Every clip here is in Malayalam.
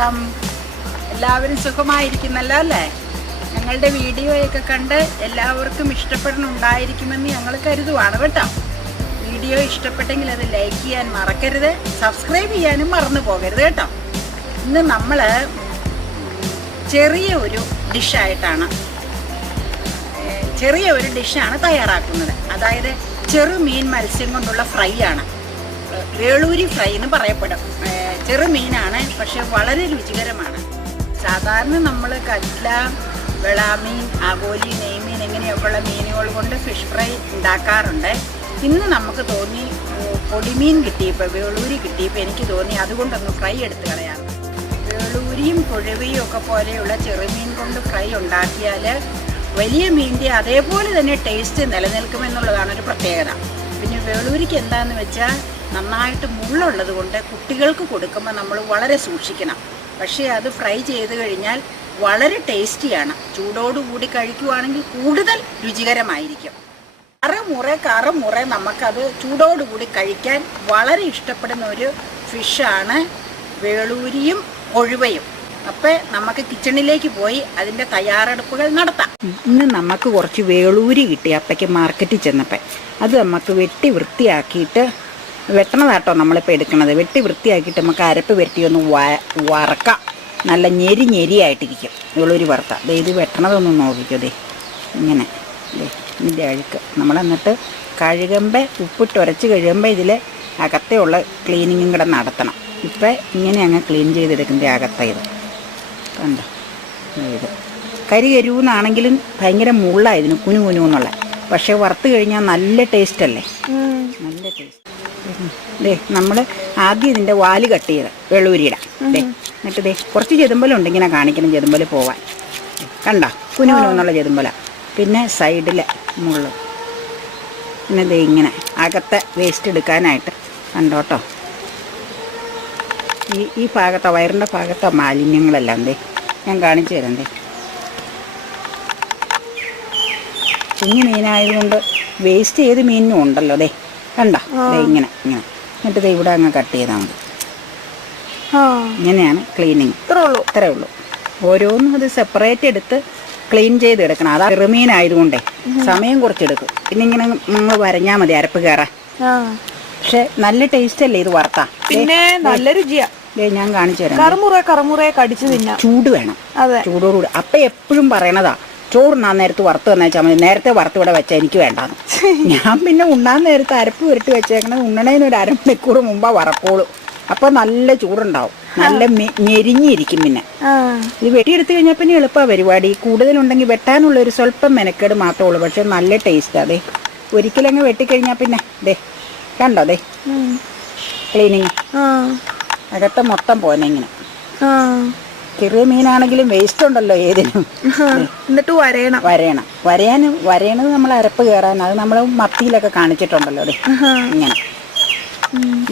സ്വാഗതം. എല്ലാവരും സുഖമായിരിക്കുന്നല്ലോ അല്ലേ? ഞങ്ങളുടെ വീഡിയോയൊക്കെ കണ്ട് എല്ലാവർക്കും ഇഷ്ടപ്പെടുന്നുണ്ടായിരിക്കുമെന്ന് ഞങ്ങൾ കരുതുവാണ് കേട്ടോ. വീഡിയോ ഇഷ്ടപ്പെട്ടെങ്കിൽ അത് ലൈക്ക് ചെയ്യാൻ മറക്കരുത്, സബ്സ്ക്രൈബ് ചെയ്യാനും മറന്നു പോകരുത് കേട്ടോ. ഇന്ന് നമ്മൾ ചെറിയ ഒരു ഡിഷാണ് തയ്യാറാക്കുന്നത്. അതായത് ചെറുമീൻ മത്സ്യം കൊണ്ടുള്ള ഫ്രൈ ആണ്. വേളൂരി ഫ്രൈ എന്ന് പറയപ്പെടും. ചെറുമീനാണ്, പക്ഷെ വളരെ രുചികരമാണ്. സാധാരണ നമ്മൾ കട്ല, വെളാമീൻ, ആഗോലി, നെയ്മീൻ ഇങ്ങനെയൊക്കെയുള്ള മീനുകൾ കൊണ്ട് ഫിഷ് ഫ്രൈ ഉണ്ടാക്കാറുണ്ട്. ഇന്ന് നമുക്ക് തോന്നി പൊടിമീൻ കിട്ടിയപ്പോൾ, വേളൂരി കിട്ടിയപ്പോൾ എനിക്ക് തോന്നി അതുകൊണ്ടൊന്ന് ഫ്രൈ എടുത്ത് കളയാം. വേളൂരിയും കൊഴുവയും ഒക്കെ പോലെയുള്ള ചെറുമീൻ കൊണ്ട് ഫ്രൈ ഉണ്ടാക്കിയാൽ വലിയ മീനിൻ്റെ അതേപോലെ തന്നെ ടേസ്റ്റ് നിലനിൽക്കുമെന്നുള്ളതാണ് ഒരു പ്രത്യേകത. പിന്നെ വേളൂരിക്ക് എന്താണെന്ന് വെച്ചാൽ നന്നായിട്ട് മുള്ളുള്ളത് കൊണ്ട് കുട്ടികൾക്ക് കൊടുക്കുമ്പോൾ നമ്മൾ വളരെ സൂക്ഷിക്കണം. പക്ഷേ അത് ഫ്രൈ ചെയ്ത് കഴിഞ്ഞാൽ വളരെ ടേസ്റ്റിയാണ്. ചൂടോടുകൂടി കഴിക്കുവാണെങ്കിൽ കൂടുതൽ രുചികരമായിരിക്കും. കറുമുറ നമുക്കത് ചൂടോടുകൂടി കഴിക്കാൻ വളരെ ഇഷ്ടപ്പെടുന്ന ഒരു ഫിഷാണ് വേളൂരിയും കൊഴുവയും. അപ്പം നമുക്ക് കിച്ചണിലേക്ക് പോയി അതിൻ്റെ തയ്യാറെടുപ്പുകൾ നടത്താം. ഇന്ന് നമുക്ക് കുറച്ച് വേളൂരി കിട്ടി അപ്പയ്ക്ക് മാർക്കറ്റിൽ ചെന്നപ്പോൾ. അത് നമുക്ക് വെട്ടി വൃത്തിയാക്കിയിട്ട് വെട്ടണതാട്ടോ നമ്മളിപ്പോൾ എടുക്കണത്. വെട്ടി വൃത്തിയാക്കിയിട്ട് നമുക്ക് അരപ്പ് വെട്ടി ഒന്ന് വറക്കാം. നല്ല ഞെരിയായിട്ടിരിക്കും വേളൂരി വറുത്ത. ഇത് വെട്ടണതൊന്നും നോക്കിക്കോ. ഇങ്ങനെ ഇതിൻ്റെ അഴുക്ക് നമ്മൾ എന്നിട്ട് കഴുകുമ്പോൾ ഉപ്പിട്ട് ഉരച്ച് കഴിയുമ്പോൾ ഇതിൽ അകത്തെയുള്ള ക്ലീനിങ്ങും കൂടെ നടത്തണം. ഇപ്പം ഇങ്ങനെ അങ്ങ് ക്ലീൻ ചെയ്തെടുക്കുന്നത് അകത്തെ ഇത് കണ്ടോ. ഇത് കരിന്നാണെങ്കിലും ഭയങ്കര മുള്ളായിരുന്നു, കുനു എന്നുള്ള. പക്ഷേ വറുത്ത് കഴിഞ്ഞാൽ നല്ല ടേസ്റ്റ് അല്ലേ, നല്ല ടേസ്റ്റ്. നമ്മൾ ആദ്യം ഇതിൻ്റെ വാല് കട്ട് ചെയ്ത് വേളൂരിയുടെ എന്നിട്ട് കുറച്ച് ചെതുമ്പലുണ്ട് ഇങ്ങനെ കാണിക്കണം, ചെതുമ്പൽ പോവാൻ. കണ്ടോ, കുനു എന്നുള്ള ചെതുമ്പല. പിന്നെ സൈഡിലെ മുള്ള്. പിന്നെ ഇങ്ങനെ അകത്തെ വേസ്റ്റ് എടുക്കാനായിട്ട് കണ്ടോട്ടോ. ഈ ഭാഗത്തെ വയറിൻ്റെ ഭാഗത്തെ മാലിന്യങ്ങളെല്ലാം ഞാൻ കാണിച്ചു തരാം. കുഞ്ഞു മീനായതുകൊണ്ട് വേസ്റ്റ് ചെയ്ത് മീനിനും ഉണ്ടല്ലോ. കണ്ടോ, ഇങ്ങനെ എന്നിട്ട് ഇവിടെ അങ്ങ് കട്ട് ചെയ്താൽ മതി. ഇങ്ങനെയാണ് ക്ലീനിങ്. ഇത്രേ ഉള്ളൂ. ഓരോന്നും അത് സെപ്പറേറ്റ് എടുത്ത് ക്ലീൻ ചെയ്തെടുക്കണം. അതാ ചെറുമീനായതുകൊണ്ടേ സമയം കുറച്ചെടുക്കും. പിന്നെ ഇങ്ങനെ നമ്മൾ വരഞ്ഞാൽ മതി അരപ്പ് കയറാൻ. പക്ഷെ നല്ല ടേസ്റ്റ് അല്ലേ ഇത് വറുത്താ? പിന്നെ നല്ല രുചിയാ. ഞാൻ കാണിച്ചു തരാം. കറുമുറ കടിച്ചു തിന്നാം. ചൂട് വേണം, ചൂടോടുകൂടി. അപ്പൊ എപ്പോഴും പറയണതാ, ചോറുണ്ണാൻ നേരത്ത് വറുത്ത് തന്നേച്ചാൽ മതി. നേരത്തെ വറുത്ത് ഇവിടെ വെച്ചാൽ എനിക്ക് വേണ്ടാന്ന്. ഞാൻ പിന്നെ ഉണ്ണാൻ നേരത്ത് അരപ്പ് പുരട്ടി വെച്ചേക്കണത് ഉണ്ണണേന്ന് ഒരു അരമണിക്കൂർ മുമ്പാ വറക്കോളൂ. അപ്പൊ നല്ല ചൂടുണ്ടാവും, നല്ല ഞെരിഞ്ഞിരിക്കും. പിന്നെ ഇത് വെട്ടിയെടുത്ത് കഴിഞ്ഞാൽ പിന്നെ എളുപ്പമാണ് പരിപാടി. കൂടുതലുണ്ടെങ്കിൽ വെട്ടാനുള്ള ഒരു സ്വല്പം മെനക്കേട് മാത്രമേ ഉള്ളൂ. പക്ഷെ നല്ല ടേസ്റ്റാ. ഒരിക്കലങ്ങ് വെട്ടിക്കഴിഞ്ഞാൽ പിന്നെ കണ്ടോ ക്ലീനിങ് അകത്തെ മൊത്തം പോന്നെ. ഇങ്ങനെ ചെറിയ മീനാണെങ്കിലും വേസ്റ്റ് ഉണ്ടല്ലോ ഏതിനും. എന്നിട്ട് വരയണത് നമ്മൾ അരപ്പ് കയറാൻ. അത് നമ്മൾ മത്തിയിലൊക്കെ കാണിച്ചിട്ടുണ്ടല്ലോ. ഇങ്ങനെ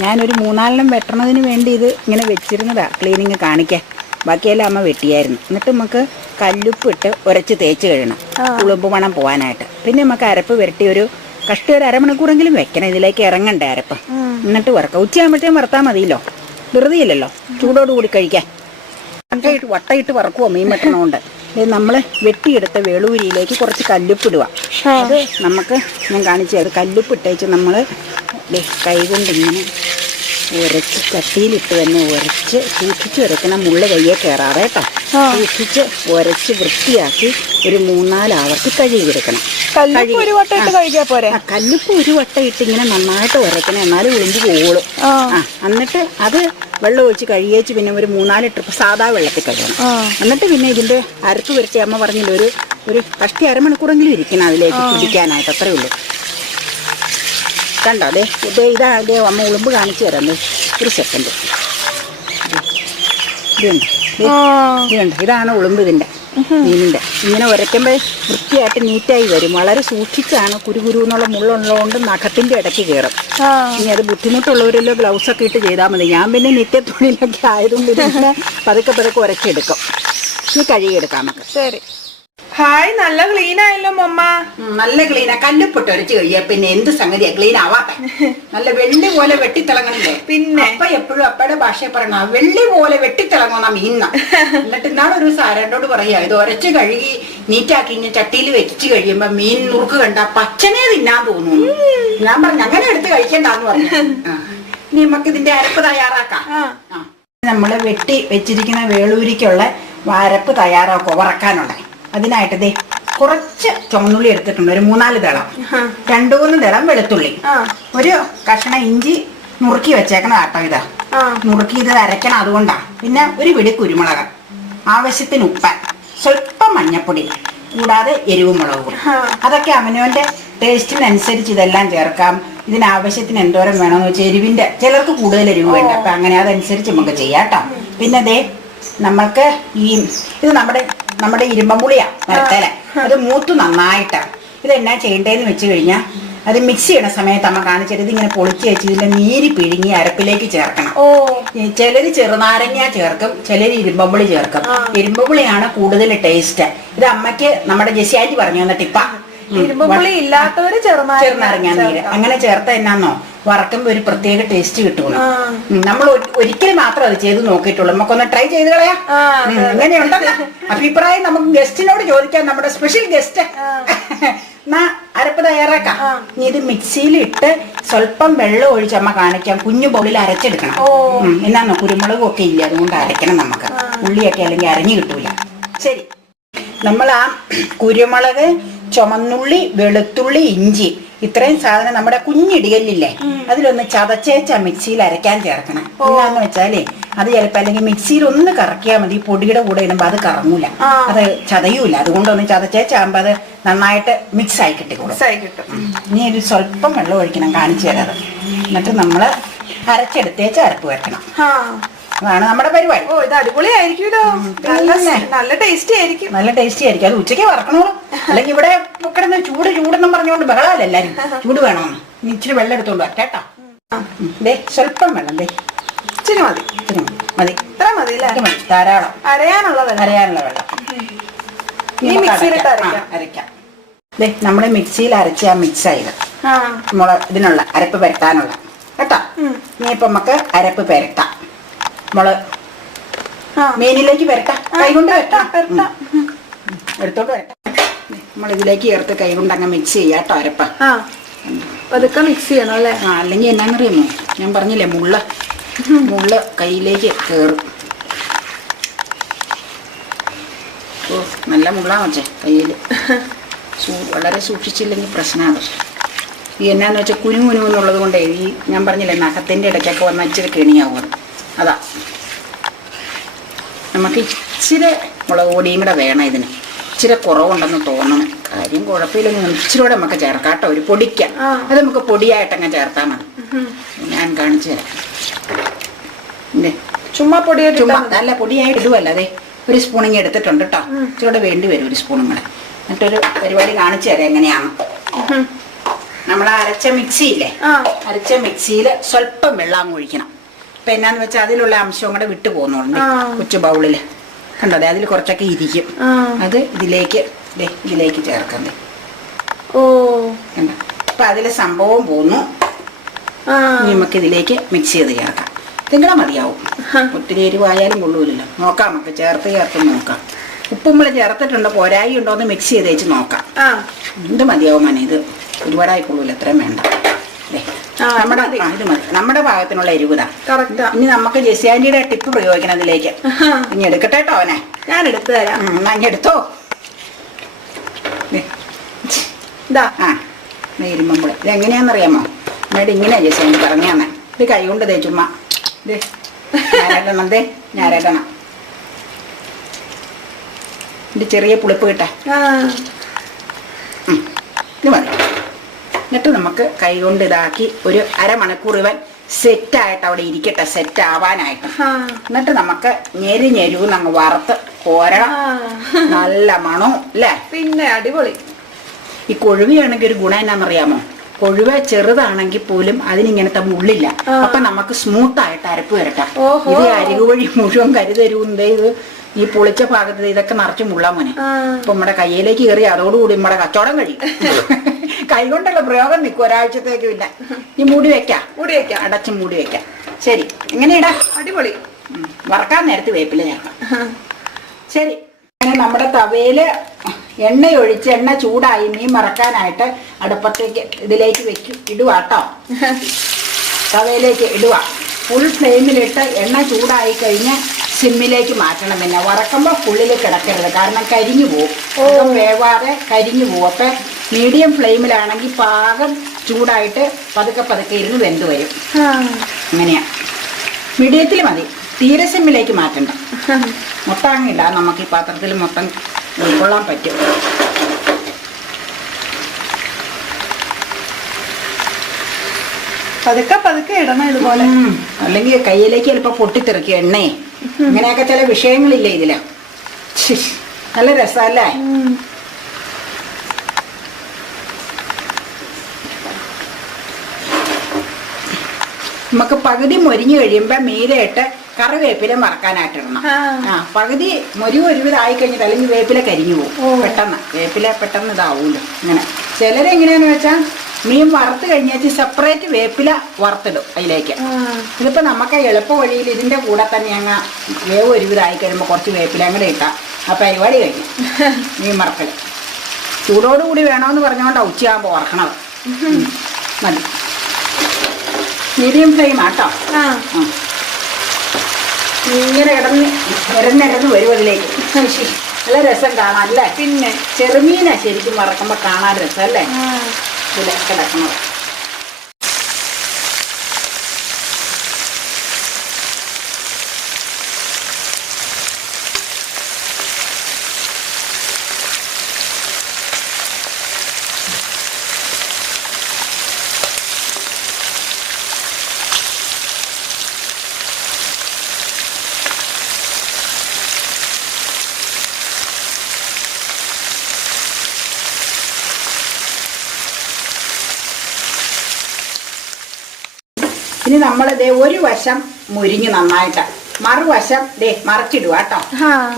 ഞാനൊരു 3-4 വെട്ടണതിന് വേണ്ടി ഇത് ഇങ്ങനെ വെച്ചിരുന്നതാ ക്ലീനിങ് കാണിക്കാൻ. ബാക്കിയെല്ലാം അമ്മ വെട്ടിയായിരുന്നു. എന്നിട്ട് നമുക്ക് കല്ലുപ്പിട്ട് ഉരച്ച് തേച്ച് കഴിയണം, ഉളുമ്പ് മണം പോകാനായിട്ട്. പിന്നെ നമുക്ക് അരപ്പ് പുരട്ടി ഒരു കഷ്ടി ഒരു അരമണിക്കൂറെങ്കിലും വെക്കണം. ഇതിലേക്ക് ഇറങ്ങണ്ടേ അരപ്പ്. എന്നിട്ട് വറക്കാം. ഉച്ചയാകുമ്പോഴത്തേക്കും വറുത്താൽ മതിയല്ലോ, ധൃതിയില്ലല്ലോ. ചൂടോടുകൂടി കഴിക്കാൻ. വട്ടയിട്ട് വറക്കുവോ മീൻ വെട്ടണോണ്ട്. നമ്മൾ വെട്ടിയെടുത്ത വേളൂരിയിലേക്ക് കുറച്ച് കല്ലുപ്പിടുക. അത് നമുക്ക് ഞാൻ കാണിച്ചു തരാം. കല്ലുപ്പിട്ടേച്ച് നമ്മൾ കൈ കൊണ്ടിങ്ങനെ ഉരച്ച് ചട്ടിയിലിട്ട് തന്നെ ഉരച്ച് സൂക്ഷിച്ച് ഉരക്കണം. മുള്ള കയ്യെ കയറാതെ കേട്ടോ. സൂക്ഷിച്ച് ഉരച്ച് വൃത്തിയാക്കി ഒരു 3-4 ആവർക്ക് കഴുകിയെടുക്കണം. കല്ലുപ്പ് ഒരു വട്ടം ഇട്ട് ഇങ്ങനെ നന്നായിട്ട് ഉരക്കണം, എന്നാലും ഉളുമ്പ് പോവുള്ളൂ. എന്നിട്ട് അത് വെള്ളം ഒഴിച്ച് കഴുകിയേച്ച് പിന്നെ ഒരു 3-4 ട്രിപ്പ് സാധാ വെള്ളത്തിൽ കഴുകണം. എന്നിട്ട് പിന്നെ ഇതിൻ്റെ അരപ്പ് പുരട്ടി അമ്മ പറഞ്ഞില്ല ഒരു കഷ്ടി അരമണിക്കൂറെങ്കിലും ഇരിക്കണം അതിലേക്ക് പിടിക്കാനായിട്ട്. അത്രേ ഉള്ളൂ. കണ്ടോ ഇതാ അമ്മ ഉളുമ്പ് കാണിച്ചു തരാം. ഒരു സെക്കൻഡ്. ഇതുണ്ട്, ഇതാണ് ഉളുമ്പ് ഇതിൻ്റെ മീനിൻ്റെ. ഇങ്ങനെ ഉരയ്ക്കുമ്പോൾ വൃത്തിയായിട്ട് നീറ്റായി വരും. വളരെ സൂക്ഷിച്ചാണ്. കുരു എന്നുള്ള മുള്ളുള്ളതുകൊണ്ട് നഖത്തിൻ്റെ ഇടയ്ക്ക് കയറും. ഇനി അത് ബുദ്ധിമുട്ടുള്ളവരെല്ലാം ഗ്ലൗസൊക്കെ ഇട്ട് ചെയ്താൽ മതി. ഞാൻ പിന്നെ നിത്യത്തൊഴിലൊക്കെ ആയതുകൊണ്ട് പിന്നെ പതുക്കെ ഉരച്ചെടുക്കും. ഇനി കഴുകിയെടുക്കാം നമുക്ക്. ശരി. ഹായ്, നല്ല ക്ലീൻ ആയല്ലോ മമ്മ. നല്ല ക്ലീനാ. കല്ലുപ്പിട്ട് ഒരച്ച് കഴിയാ പിന്നെ എന്ത് സംഗതിയാ ക്ലീൻ ആവാത്ത. നല്ല വെള്ളി പോലെ വെട്ടിത്തിളങ്ങണില്ലേ? പിന്നെ അപ്പ എപ്പോഴും അപ്പയുടെ ഭാഷയെ പറയണ വെള്ളി പോലെ വെട്ടിത്തിളങ്ങുന്ന മീന. എന്നിട്ട് ഇന്നാളെ ഒരു സാരനോട് പറയാ, ഇത് ഒരച്ച് കഴുകി നീറ്റാക്കി ഇങ്ങനെ ചട്ടിയിൽ വെച്ച് കഴിയുമ്പോ മീൻ നുറുക്ക് കണ്ട പച്ചനെ തിന്നാൻ തോന്നുന്നു. ഞാൻ പറഞ്ഞു അങ്ങനെ എടുത്ത് കഴിക്കണ്ടെന്ന് പറഞ്ഞു. ഇനി നമുക്ക് ഇതിന്റെ അരപ്പ് തയ്യാറാക്കാം. നമ്മള് വെട്ടി വെച്ചിരിക്കുന്ന വേളൂരിക്കുള്ള അരപ്പ് തയ്യാറാക്കുക, വറക്കാനുള്ള. അതിനായിട്ട് ദേ കുറച്ച് ചുമന്നുള്ളി എടുത്തിട്ടുണ്ട്, ഒരു 3-4 ദളം, 2-3 ദളം വെളുത്തുള്ളി, ഒരു കഷ്ണം ഇഞ്ചി നുറുക്കി വെച്ചേക്കണ ആട്ടോ. ഇതാ നുറുക്കി ഇത് അരക്കണം, അതുകൊണ്ടാ. പിന്നെ ഒരു പിടി കുരുമുളക്, ആവശ്യത്തിന് ഉപ്പ്, സ്വല്പം മഞ്ഞപ്പൊടി, കൂടാതെ എരിവും മുളകും. അതൊക്കെ അവനവന്റെ ടേസ്റ്റിനനുസരിച്ച് ഇതെല്ലാം ചേർക്കാം. ഇതിനാവശ്യത്തിന് എന്തോരം വേണമെന്ന് വെച്ചാൽ എരിവിന്റെ ചിലർക്ക് കൂടുതൽ എരിവ് വേണ്ട, അപ്പൊ അങ്ങനെ അതനുസരിച്ച് നമുക്ക് ചെയ്യാം കേട്ടോ. പിന്നെ ദേ നമ്മൾക്ക് ഇത് നമ്മുടെ ഇരുമ്പമ്പുളിയാ മരത്തേല, അത് മൂത്ത് നന്നായിട്ട്. ഇതെന്നാ ചെയ്യേണ്ടതെന്ന് വെച്ച് കഴിഞ്ഞാൽ അത് മിക്സ് ചെയ്യണ സമയത്ത് അമ്മ കാണിച്ചിട്ട് ഇതിങ്ങനെ പൊളിച്ച് വെച്ച് ഇതിന്റെ നീര് പിഴുങ്ങി അരപ്പിലേക്ക് ചേർക്കണം. ചിലര് ചെറുനാരങ്ങ ചേർക്കും, ചിലര് ഇരുമ്പമ്പുളി ചേർക്കും. ഇരുമ്പമ്പുളിയാണ് കൂടുതൽ ടേസ്റ്റ്. ഇത് അമ്മയ്ക്ക് നമ്മുടെ ജെസിയാജി പറഞ്ഞു തന്ന ടിപ്പാ. ഇരുമ്പുളി ഇല്ലാത്തവര് ചെറുനാരങ്ങ നീര് അങ്ങനെ ചേർത്ത എന്നാന്നോ വറക്കുമ്പോ ഒരു പ്രത്യേക ടേസ്റ്റ് കിട്ടുള്ളൂ. നമ്മൾ ഒരിക്കലും മാത്രം അത് ചെയ്ത് നോക്കിയിട്ടുള്ളൂ. നമുക്കൊന്ന് ട്രൈ ചെയ്ത് കളയാ. എങ്ങനെയുണ്ടെന്ന് അഭിപ്രായം നമുക്ക് ഗസ്റ്റിനോട് ചോദിക്കാം, നമ്മുടെ സ്പെഷ്യൽ ഗസ്റ്റ്. എന്നാ അരപ്പ് തയ്യാറാക്കാം. ഇനി ഇത് മിക്സിയിലിട്ട് സ്വല്പം വെള്ളം ഒഴിച്ച് അമ്മ കാണിക്കാം. കുഞ്ഞു ബൗളിൽ അരച്ചെടുക്കണം. എന്നാന്നോ കുരുമുളകും ഒക്കെ ഇല്ല, അതുകൊണ്ട് അരയ്ക്കണം നമുക്ക്. ഉള്ളിയൊക്കെ അല്ലെങ്കിൽ അരഞ്ഞു കിട്ടൂല. ശരി, നമ്മൾ ആ കുരുമുളക്, ചുമന്നുള്ളി, വെളുത്തുള്ളി, ഇഞ്ചി, ഇത്രയും സാധനം നമ്മുടെ കുഞ്ഞിടികല്ലില്ലേ അതിലൊന്ന് ചതച്ചേച്ച മിക്സിയിൽ അരയ്ക്കാൻ ചേർക്കണം. എന്താന്ന് വെച്ചാലേ അത് ചിലപ്പോ അല്ലെങ്കിൽ മിക്സിയിൽ ഒന്ന് കറക്കിയാൽ മതി, പൊടിയുടെ കൂടെ ഇടുമ്പോ അത് കറങ്ങൂല, അത് ചതയൂല. അതുകൊണ്ടൊന്ന് ചതച്ചേച്ചാകുമ്പോ അത് നന്നായിട്ട് മിക്സ് ആയി കിട്ടിക്കോളും. ഇനി ഒരു സ്വല്പം വെള്ളം ഒഴിക്കണം, കാണിച്ചു തരാം. എന്നിട്ട് നമ്മള് അരച്ചെടുത്തേച്ച് അരപ്പ് വെക്കണം. അതാണ് നമ്മുടെ പരിപാടി. ഓ, ഇത് അടിപൊളിയായിരിക്കുമല്ലോ. നല്ല ടേസ്റ്റി ആയിരിക്കും. നല്ല ടേസ്റ്റി ആയിരിക്കും. അത് ഉച്ചയ്ക്ക് വറക്കണോളൂ, അല്ലെങ്കിൽ ഇവിടെ കിടന്ന് ചൂടെന്നും പറഞ്ഞുകൊണ്ട് ബഹളമല്ല എല്ലാരും. ചൂട് വേണമെന്ന് ഇച്ചിരി വെള്ളം എടുത്തോണ്ട് വരട്ടേട്ടാ. ദേ സ്വല്പം വെള്ളം, ദേ ഇച്ചിരി മതി. മതി, ഇത്ര മതി അല്ലേ? മതി, ധാരാളം. അരയാനുള്ള വെള്ളം അരയ്ക്കാം. ദേ നമ്മള് മിക്സിയിൽ അരച്ച് ആ മിക്സ് ആയത് നമ്മള് ഇതിനുള്ള അരപ്പ് പരത്താനുള്ള കേട്ടോ. ഇനിയിപ്പൊ നമുക്ക് അരപ്പ് പരത്താം. നമ്മള് മീനിലേക്ക് വരട്ടാം, കൈകൊണ്ട് വരട്ടാം, എടുത്തോണ്ട് വരട്ടാം. നമ്മൾ ഇതിലേക്ക് ചേർത്ത് കൈകൊണ്ട് അങ്ങ് മിക്സ് ചെയ്യാട്ടോ അരപ്പ. അതൊക്കെ മിക്സ് ചെയ്യണം അല്ലേ? അല്ലെങ്കിൽ എന്നാന്നറിയാമോ, ഞാൻ പറഞ്ഞില്ലേ മുള്ള കയ്യിലേക്ക് കയറും. ഓ, നല്ല മുള്ളാന്ന് വെച്ചേ കയ്യിൽ. വളരെ സൂക്ഷിച്ചില്ലെങ്കിൽ പ്രശ്നമാണ്. ഈ എന്നാന്ന് വെച്ചാൽ കുനുകുനുന്നുള്ളത് കൊണ്ടേ ഈ ഞാൻ പറഞ്ഞില്ലേ നഖത്തിന്റെ ഇടയ്ക്കൊക്കെ വന്ന ഇച്ചിരി കെണിയാവും. അതാ നമുക്ക് ഇച്ചിരി മുളക് പൊടിയും കൂടെ വേണം. ഇതിന് ഇച്ചിരി കുറവുണ്ടെന്ന് തോന്നണം. കാര്യം കുഴപ്പമില്ലെങ്കിൽ ഇച്ചിരി കൂടെ നമുക്ക് ചേർക്കാം കേട്ടോ. ഒരു പൊടിക്കാം, അത് നമുക്ക് പൊടിയായിട്ടങ്ങ് ചേർത്താൽ മതി. ഞാൻ കാണിച്ചു തരാം. ചുമ്മാ നല്ല പൊടിയായിട്ട് ഇടുവല്ല. അതെ, ഒരു സ്പൂണിങ് എടുത്തിട്ടുണ്ട് കേട്ടോ. ഇച്ചിരി കൂടെ വേണ്ടി വരും, ഒരു സ്പൂണും കൂടെ. എന്നിട്ടൊരു പരിപാടി കാണിച്ചു തരാം എങ്ങനെയാണ്. നമ്മൾ അരച്ച മിക്സിയില്ലേ, അരച്ച മിക്സിയിൽ സ്വല്പം വെള്ളം ഒഴിക്കണം. അപ്പൊ എന്നാന്ന് വെച്ചാൽ അതിലുള്ള അംശവും കൂടെ വിട്ടു പോകുന്നുണ്ട്. കൊച്ചു ബൗളില് കണ്ടോ, അതിൽ കുറച്ചൊക്കെ ഇരിക്കും. അത് ഇതിലേക്ക് ചേർക്കണ്ടേ. കണ്ടോ, അപ്പൊ അതില് സംഭവം പോന്നു. നമുക്ക് ഇതിലേക്ക് മിക്സ് ചെയ്ത് ചേർക്കാം. ഇതിങ്ങനെ മതിയാവും. ഒത്തിരി എരിവായാലും കൊള്ളൂലല്ലോ. നോക്കാം, നമുക്ക് ചേർത്ത് നോക്കാം. ഉപ്പും കൂടെ ചേർത്തിട്ടുണ്ടോ, പോരായി ഉണ്ടോ എന്ന് മിക്സ് ചെയ്ത് വെച്ച് നോക്കാം. ഇത് മതിയാവും മനെ, ഇത് ഒരുപാടായി കൊള്ളൂല, എത്രയും വേണ്ട. ഇത് മതി, നമ്മുടെ ഭാഗത്തിനുള്ള എരിവുതാ. ഇനി നമുക്ക് ജെസിയാൻറ്റിയുടെ ടിപ്പ് പ്രയോഗിക്കണം അതിലേക്ക്. ഇനി എടുക്കട്ടെ കേട്ടോ അവനെ. ഞാൻ എടുത്തു തരാം. എന്നാ എടുത്തോ. ഇരുമ്പുളി ഇതെങ്ങനെയാണെന്നറിയാമോ? എന്നോട് ഇങ്ങനെയാ ജെസിയാൻറ്റി പറഞ്ഞു തന്നെ. ഇത് കൈ കൊണ്ട് ദേ ചുമ്മാ ഞാരടണം. ഇത് ചെറിയ പുളിപ്പ് കിട്ടാ. ഇത് മതി. എന്നിട്ട് നമുക്ക് കൈ കൊണ്ട് ഇതാക്കി ഒരു അരമണിക്കൂർ ഇവൻ സെറ്റായിട്ട് അവിടെ ഇരിക്കട്ടെ, സെറ്റ് ആവാനായിട്ട്. എന്നിട്ട് നമുക്ക് ഞെരുന്ന് അങ്ങ് വറുത്ത് കോരണം. നല്ല മണവും അല്ലേ? പിന്നെ അടിപൊളി. ഈ കൊഴുവയാണെങ്കിൽ ഒരു ഗുണം എന്നാന്നറിയാമോ? കൊഴുവ ചെറുതാണെങ്കിൽ പോലും അതിനിങ്ങനത്തെ മുള്ളില്ല. അപ്പൊ നമുക്ക് സ്മൂത്ത് ആയിട്ട് അരപ്പ് വരട്ടാം. ഇത് അരികു വഴി മുഴുവൻ കരുതരുന്നേ. ഇത് ഈ പൊളിച്ച ഭാഗത്ത് ഇതൊക്കെ നിറച്ച് മുള്ളാൻ മോനെ. അപ്പൊ നമ്മുടെ കയ്യിലേക്ക് കയറി അതോടുകൂടി നമ്മുടെ കച്ചവടം കഴിയും. കൈ കൊണ്ടുള്ള പ്രയോഗം നിൽക്കും ഒരാഴ്ചത്തേക്കും ഇല്ല. ഈ മൂടി വെക്കാം, അടച്ച് മൂടി വെക്കാം. ശരി, എങ്ങനെയാടാ? അടിപൊളി. വറക്കാൻ നേരത്ത് വേപ്പില ചേർക്കാം. ശരി, അങ്ങനെ നമ്മുടെ തവയില് എണ്ണയൊഴിച്ച് എണ്ണ ചൂടായി മീൻ വറക്കാനായിട്ട് അടുപ്പത്തേക്ക് ഇതിലേക്ക് ഇടുവാട്ടോ. തവയിലേക്ക് ഇടുക. ഫുൾ ഫ്ലെയിമിലിട്ട് എണ്ണ ചൂടായി കഴിഞ്ഞ് സിമ്മിലേക്ക് മാറ്റണം. പിന്നെ വറക്കുമ്പോൾ ഫുള്ളിൽ കിടക്കരുത്, കാരണം കരിഞ്ഞു പോകും. വേവാതെ കരിഞ്ഞു പോകും. അപ്പം മീഡിയം ഫ്ലെയിമിലാണെങ്കിൽ പാകം ചൂടായിട്ട് പതുക്കെ പതുക്കെ ഇരുന്ന് വെന്ത് വരും. അങ്ങനെയാ, മീഡിയത്തിൽ മതി, തീരെ സിമ്മിലേക്ക് മാറ്റണ്ട. മൊത്തം അങ്ങില്ല, നമുക്ക് ഈ പാത്രത്തിൽ മൊത്തം ഉൾക്കൊള്ളാൻ പറ്റും. പതുക്കെ ഇടണം ഇതുപോലെ, അല്ലെങ്കിൽ കയ്യിലേക്ക് ചിലപ്പോൾ പൊട്ടിത്തെറിക്കും എണ്ണയെ. ഇങ്ങനെയൊക്കെ ചില വിഷയങ്ങളില്ലേ ഇതില്. നല്ല രസമല്ലേ? നമുക്ക് പകുതി മൊരിഞ്ഞു കഴിയുമ്പോൾ മീതയിട്ട് കറിവേപ്പില മറക്കാനായിട്ടിടണം. പകുതി ഒരുവിധമായി കഴിഞ്ഞിട്ട്, അല്ലെങ്കിൽ വേപ്പില കരിഞ്ഞു പോകും പെട്ടെന്ന്. വേപ്പില പെട്ടെന്ന് ഇതാവൂല്ലോ. ഇങ്ങനെ ചിലരെങ്ങനെയാന്ന് വെച്ചാൽ മീൻ വറുത്ത് കഴിഞ്ഞാൽ സെപ്പറേറ്റ് വേപ്പില വറുത്തിടും അതിലേക്ക്. ഇതിപ്പോൾ നമുക്ക് എളുപ്പ വഴിയിൽ ഇതിൻ്റെ കൂടെ തന്നെ അങ്ങ് വേവ് ഒരുവിധമായി കഴിയുമ്പോൾ കുറച്ച് വേപ്പില അങ്ങോട്ട് ഇട്ടാൽ ആ പരിപാടി കഴിഞ്ഞു. മീൻ വറക്കൽ ചൂടോടുകൂടി വേണമെന്ന് പറഞ്ഞുകൊണ്ടാണ് ഉച്ചയാകുമ്പോൾ വറക്കണത്. മതി, മീഡിയം ഫ്ലെയിം ആട്ടോ. ഇങ്ങനെ ഇടന്ന് വരും അതിലേക്ക്. നല്ല രസം കാണാം അല്ലേ? പിന്നെ ചെറുമീനാ ശരിക്കും വറക്കുമ്പോൾ കാണാൻ രസം അല്ലേ? ഇതിൽ കിടക്കുന്നത് ഇനി നമ്മളിതേ ഒരു വശം മുരിഞ്ഞ് നന്നായിട്ട്, മറുവശം ദേ മറച്ചിടുക കേട്ടോ.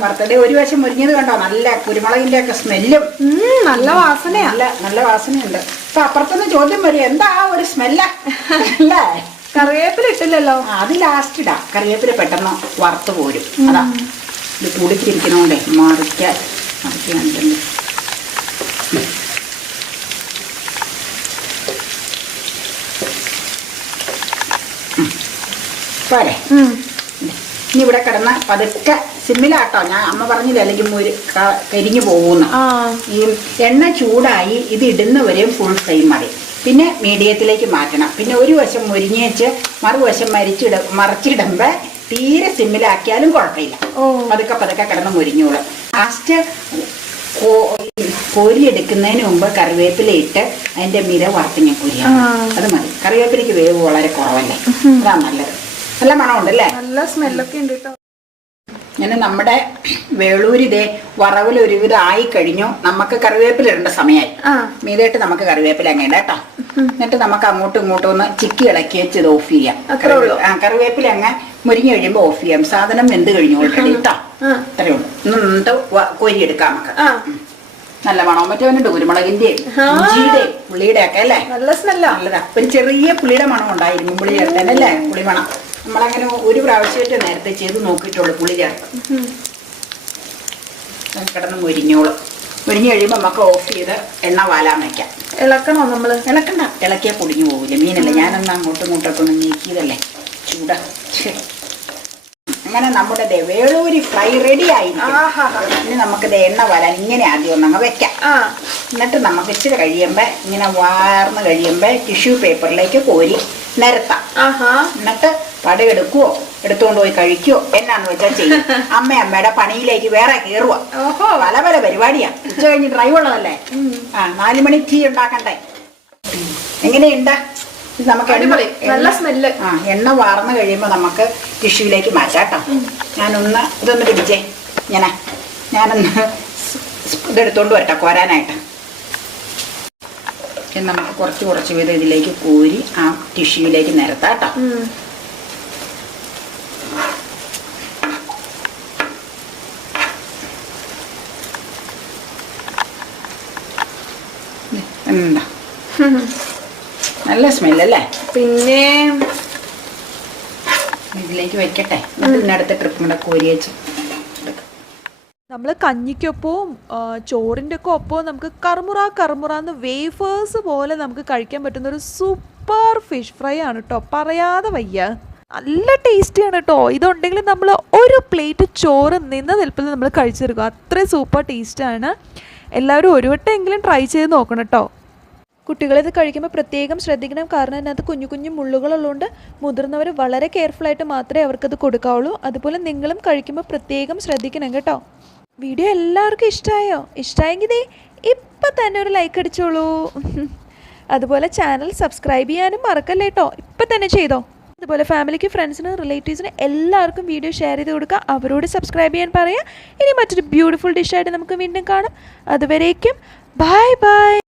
വറുത്തതേ ഒരു വശം മുരിഞ്ഞത് കണ്ടോ? നല്ല കുരുമുളകിന്റെ ഒക്കെ സ്മെല്ലും നല്ല വാസനയാ. നല്ല വാസനയുണ്ട്. അപ്പൊ അപ്പുറത്തുനിന്ന് ചോദ്യം വരും, എന്താ ഒരു സ്മെല്ല അല്ലേ? കറിവേപ്പില ഇട്ടില്ലല്ലോ. അത് ലാസ്റ്റ് ഇടാം. കറിവേപ്പില പെട്ടെന്ന് വറുത്ത് പോരും. അതാ ഇത് കൂടിച്ചിരിക്കണോണ്ടേ മറിക്കാൻ കണ്ടിട്ടുണ്ട്. പോരെ? ഇനി ഇവിടെ കിടന്ന് പതുക്കെ സിമ്മിലാട്ടോ. ഞാൻ അമ്മ പറഞ്ഞില്ല, അല്ലെങ്കിൽ കരിഞ്ഞു പോകുന്നു. ഈ എണ്ണ ചൂടായി ഇത് ഇടുന്നവരെയും ഫുൾ ഫ്ലെയിം മതി. പിന്നെ മീഡിയത്തിലേക്ക് മാറ്റണം. പിന്നെ ഒരു വശം മുരിഞ്ഞേച്ച് മറുവശം മറിച്ചിടുമ്പോൾ തീരെ സിമ്മിലാക്കിയാലും കുഴപ്പമില്ല. പതുക്കെ കിടന്ന് മുരിഞ്ഞോളും. ലാസ്റ്റ് കോരിയെടുക്കുന്നതിന് മുമ്പ് കറിവേപ്പില ഇട്ട് അതിന്റെ മിര വറുത്തിങ്ങനെ കോരിയാൽ അത് മതി. കറിവേപ്പിലയ്ക്ക് വേവ് വളരെ കുറവല്ലേ, അതാണ് നല്ലത്. നല്ല മണമുണ്ടല്ലേ? നല്ല സ്മെല്ലൊക്കെ ഉണ്ട് കേട്ടോ. ഇങ്ങനെ നമ്മുടെ വേളൂരി ഇതേ വറവിൽ ഒരുവിധം ആയി കഴിഞ്ഞു. നമുക്ക് കറിവേപ്പില ഇടേണ്ട സമയമായി. മീതായിട്ട് നമുക്ക് കറിവേപ്പില അങ്ങ് ഇടാം കേട്ടോ. എന്നിട്ട് നമുക്ക് അങ്ങോട്ടും ഇങ്ങോട്ടും ഒന്ന് ചിക്കി ഇളക്കി വെച്ച് ഇത് ഓഫ് ചെയ്യാം. കറിവേപ്പില അങ്ങ് മുരിഞ്ഞു കഴിയുമ്പോൾ ഓഫ് ചെയ്യാം. സാധനം വെന്ത് കഴിഞ്ഞു ഓൾറെഡി കേട്ടോ. അത്രയേ ഉള്ളൂ. എന്നിട്ട് കോരിയെടുക്കാം നമുക്ക്. നല്ല മണം മറ്റവനുണ്ട്, കുരുമുളകിന്റെയും ഇഞ്ചിയുടെയും പുളിയുടെ ഒക്കെ അല്ലേ? നല്ല സ്മെല്ലാ. നല്ലതാ. ഒരു ചെറിയ പുളിയുടെ മണം ഉണ്ടായിരുന്നു പുളി ചേർത്തല്ലേ? പുളിമണം നമ്മളങ്ങനെ ഒരു പ്രാവശ്യമായിട്ട് നേരത്തെ ചെയ്ത് നോക്കിയിട്ടുള്ളൂ. പുളി ചേർത്ത് കിടന്ന് മുരിഞ്ഞോളും. മുരിഞ്ഞ് കഴിയുമ്പോൾ നമുക്ക് ഓഫ് ചെയ്ത് എണ്ണ വാലാൻ വയ്ക്കാം. ഇളക്കണോ നമ്മള്? ഇളക്കണ്ട, ഇളക്കിയാൽ പൊടിഞ്ഞു പോകില്ല. മീനല്ലേ, ഞാനൊന്ന് അങ്ങോട്ടും ഇങ്ങോട്ടൊക്കെ ഒന്ന് നീക്കിയതല്ലേ ചൂടാ. അങ്ങനെ നമ്മുടെ വേളൂരി ഫ്രൈ റെഡി ആയി. ഇനി നമുക്ക് എണ്ണ വരാൻ ഇങ്ങനെ ആദ്യം ഒന്നങ്ങ് വെക്കാം. എന്നിട്ട് നമുക്ക് ഇച്ചിരി കഴിയുമ്പോൾ ഇങ്ങനെ വാർന്ന് കഴിയുമ്പോൾ ടിഷ്യൂ പേപ്പറിലേക്ക് കോരി നിരത്താം. എന്നിട്ട് പടയെടുക്കുവോ എടുത്തുകൊണ്ട് പോയി കഴിക്കുവോ എന്നാന്ന് വെച്ചാൽ ചെയ്യും. അമ്മയുടെ പണിയിലേക്ക് വേറെ കയറുക. പല പല പരിപാടിയാ. ഉച്ച കഴിഞ്ഞ് ഡ്രൈവ് ഉള്ളതല്ലേ. 4 മണി ടീ ഉണ്ടാക്കണ്ടേ? എങ്ങനെയുണ്ട്? നമുക്ക് നല്ല സ്മെല്ല്. എണ്ണ വാർന്ന് കഴിയുമ്പോൾ നമുക്ക് ടിഷ്യൂലേക്ക് മാറ്റാം കേട്ടോ. ഞാനൊന്ന് ഇതൊന്ന് പിടിച്ചേ. ഞാനൊന്ന് ഇതെടുത്തോണ്ട് വരട്ടെ കോരാനായിട്ട്. നമുക്ക് കുറച്ച് വീതം ഇതിലേക്ക് കോരി ആ ടിഷ്യൂയിലേക്ക് നിരത്താം കേട്ടോ. എന്താ നല്ല സ്മെല്ലല്ലേ? പിന്നെ ഇതിലേക്ക് വെക്കട്ടെ, എന്നിട്ട് പിന്നെ അടുത്ത ട്രിപ്പ് കൂടെ കോരി വെച്ച് നമ്മൾ കഞ്ഞിക്കൊപ്പവും ചോറിൻ്റെ ഒക്കെ ഒപ്പവും നമുക്ക് കറുമുറാന്ന് വേഫേഴ്സ് പോലെ നമുക്ക് കഴിക്കാൻ പറ്റുന്ന ഒരു സൂപ്പർ ഫിഷ് ഫ്രൈ ആണ് കേട്ടോ, പറയാതെ വയ്യ. നല്ല ടേസ്റ്റിയാണ് കേട്ടോ. ഇതുണ്ടെങ്കിൽ നമ്മൾ ഒരു പ്ലേറ്റ് ചോറ് നിന്ന നിൽപ്പിൽ നമ്മൾ കഴിച്ചെടുക്കും, അത്രയും സൂപ്പർ ടേസ്റ്റാണ്. എല്ലാവരും ഒരു വട്ടമെങ്കിലും ട്രൈ ചെയ്ത് നോക്കണം കേട്ടോ. കുട്ടികളിത് കഴിക്കുമ്പോൾ പ്രത്യേകം ശ്രദ്ധിക്കണം, കാരണം അതിനകത്ത് കുഞ്ഞു കുഞ്ഞു മുള്ളുകളുള്ളതുകൊണ്ട് മുതിർന്നവർ വളരെ കെയർഫുള്ളായിട്ട് മാത്രമേ അവർക്കത് കൊടുക്കാവുള്ളൂ. അതുപോലെ നിങ്ങളും കഴിക്കുമ്പോൾ പ്രത്യേകം ശ്രദ്ധിക്കണം കേട്ടോ. വീഡിയോ എല്ലാവർക്കും ഇഷ്ടമായോ? ഇഷ്ടമായെങ്കിൽ ഇപ്പം തന്നെ ഒരു ലൈക്ക് അടിച്ചോളൂ. അതുപോലെ ചാനൽ സബ്സ്ക്രൈബ് ചെയ്യാനും മറക്കല്ലേ കേട്ടോ, ഇപ്പം തന്നെ ചെയ്തോ. അതുപോലെ ഫാമിലിക്ക്, ഫ്രണ്ട്സിന്, റിലേറ്റീവ്സിന് എല്ലാവർക്കും വീഡിയോ ഷെയർ ചെയ്ത് കൊടുക്കുക, അവരോട് സബ്സ്ക്രൈബ് ചെയ്യാൻ പറയുക. ഇനി മറ്റൊരു ബ്യൂട്ടിഫുൾ ഡിഷായിട്ട് നമുക്ക് വീണ്ടും കാണാം. അതുവരേക്കും ബൈ ബൈ.